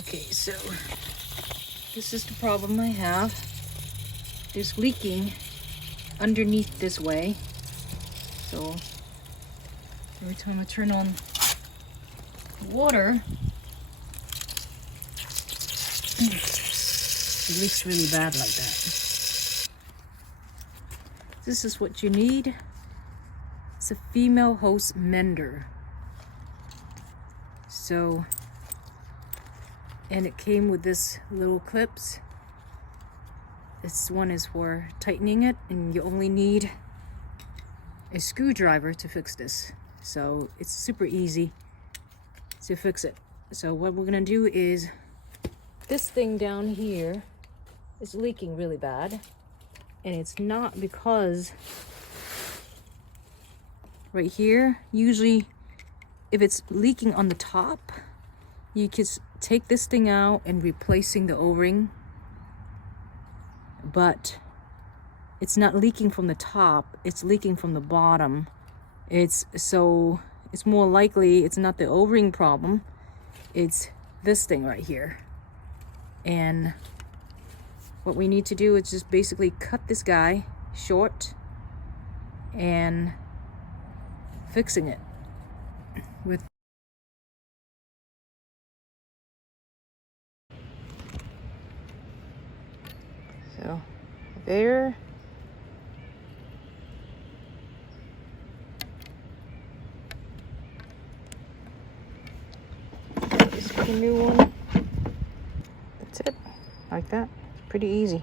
Okay, so this is the problem I have. There's leaking underneath this way. So every time I turn on water, it leaks really bad like that. This is what you need. It's a female hose mender. So, and it came with this little clips. This one is for tightening it, and you only need a screwdriver to fix this. So it's super easy to fix it. So what we're gonna do is, this thing down here is leaking really bad, and it's not because right here, usually if it's leaking on the top, you can take this thing out and replacing the O-ring, but it's not leaking from the top, it's leaking from the bottom. It's more likely it's not the O-ring problem, it's this thing right here. And what we need to do is just basically cut this guy short and fixing it with so there. Just put a new one. That's it. Like that. Pretty easy.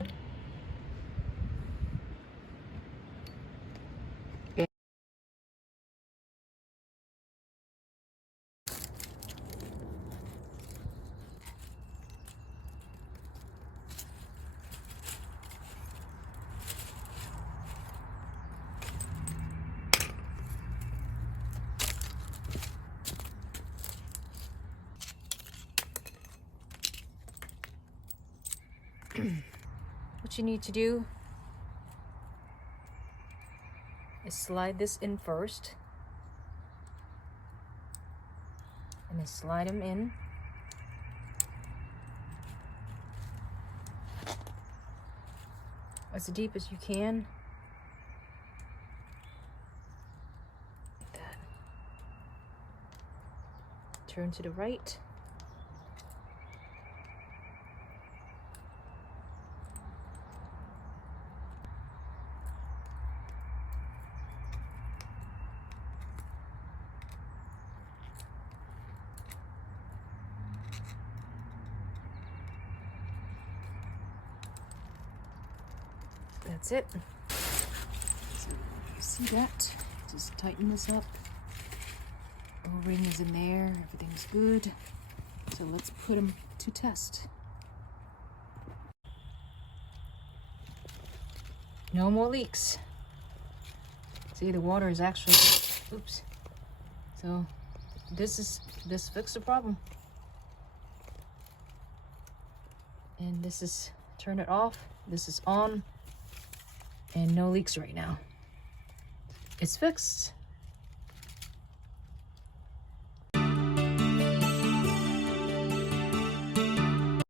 What you need to do is slide this in first, and then slide them in. As deep as you can. Like that. Turn to the right. That's it. So you see that? Just tighten this up. O-ring is in there. Everything's good. So let's put them to test. No more leaks. See, the water is actually, oops. So this fixed the problem. And this is, turn it off. This is on. And no leaks right now. It's fixed.